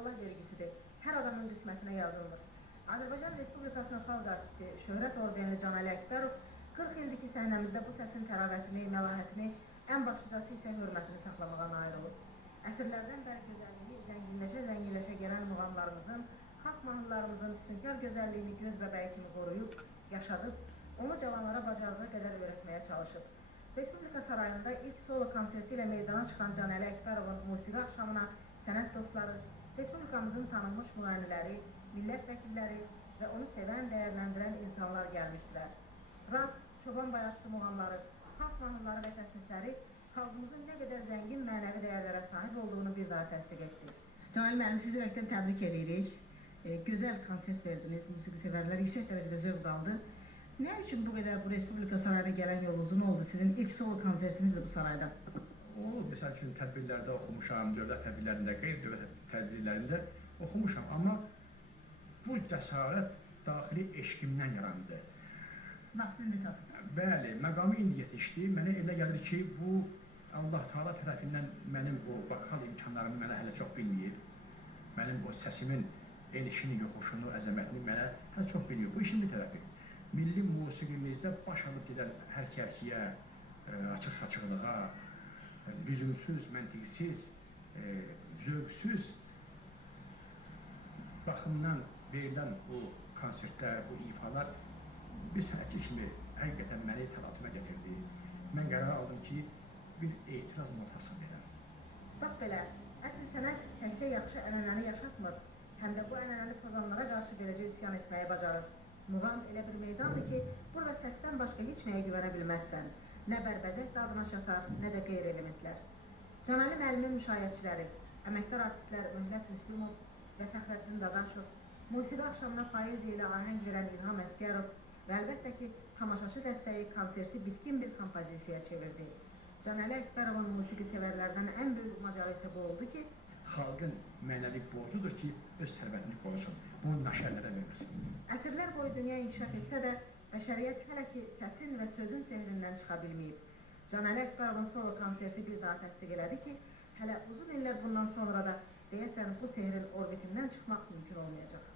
Allah vergisidir. Hər adamın qismətinə yazılmır. Azərbaycan Respublikasının xalq artisti, şöhrət ordeni Can Əli Əkbərov 40 ildir ki, səhnəmizdə bu səsin təravətini, məlahətini, ən başlıcası isə hörmətini saxlamağa nail olur. Əsrlərdən bəri gözəlliyini zənginləşə gələn muğamlarımızın, xalq mahnılarımızın füsunkar gözəlliyini göz bəbəyi kimi qoruyub, yaşadıb, onu cavanlara bacardığı qədər öyrətməyə çalışıb. Respublika Sarayında ilk solo konserti ilə meydana çıxan Can Əli Əkbərovun musiqi axşamına sənət dostları, Respublikamızın tanınmış müğənniləri, millət vəkilləri və onu sevən, dəyərləndirən insanlar gəlmişdilər. Rast, çoban bayatçı muğamları, xalq mahnıları və təsnifləri xalqımızın nə qədər zəngin mənəvi dəyərlərə sahib olduğunu bir daha təsdiq etdi. Can Əli müəllim, sizi ürəkdən təbrik edirik. Gözəl konsert verdiniz, musiqi sevərlər yüksək dərəcədə zövq aldı. Nə üçün bu qədər bu Respublika Sarayına gələn yol uzun oldu? Sizin ilk solo konsertiniz də bu sarayda. Olub, məsəl üçün tədbirlərdə oxumuşam, dövlət tədbirlərində, qeyri-dövlət tədbirlərində oxumuşam. Amma bu cəsarət daxili eşqimdən yarandı. Vaxtını çatdı. Bəli, məqamı indi yetişdi. Mənə elə gəlir ki, bu Allah Teala tərəfindən mənim o vokal imkanlarımı mənə hələ çox bilməyib. Mənim o səsimin enişini, yoxuşunu, əzəmətini mənə hələ çox bilməyib. Bu işin bir tərəfi. Milli musiqimizdə baş alıb gedən hər-kərkiyə, açıq-saçıqlığa, lüzumsuz, məntiqsiz, zövqsüz baxımdan verilən bu konsertlər, bu ifalar bir sənətçi kimi həqiqətən məni təlatümə gətirdi. Mən qərar aldım ki, bir etiraz notasını verəm. Bax belə, əsl sənət təkcə yaxşı ənənəni yaşatmır, həm də bu ənənəni pozanlara qarşı beləcə üsyan etməyi bacarır. Muğam elə bir meydandır ki, burada səsdən başqa heç nəyə güvənə bilməzsən. Nə bərbəzək dadına çatar, nə də qeyri-elementlər. Can Əli müəllimin müşayiətçiləri, əməkdar artistlər Möhnət Müslümov və Fəxrəddin Dadaşov, musiqi axşamına poeziya ilə ahəng verən İlham Əskərov və əlbəttə ki, tamaşaçı dəstəyi konserti bitkin bir kompozisiyaya çevirdi. Can Əli Əkbərovun musiqi sevərlərdən ən böyük macalı isə bu oldu ki, xalqın mənəvi borcudur ki, öz sərvətini qorusun, bunu nəşərlərə verməsin. Əsrlər boyu dünya inkişaf etsə də, bəşəriyyət hələ ki səsin və sözün sehrindən çıxa bilməyib. Can Əli Əkbərovun solo konserti bir daha təsdiq elədi ki, hələ uzun illər bundan sonra da deyəsən bu sehrin orbitindən çıxmaq mümkün olmayacaq.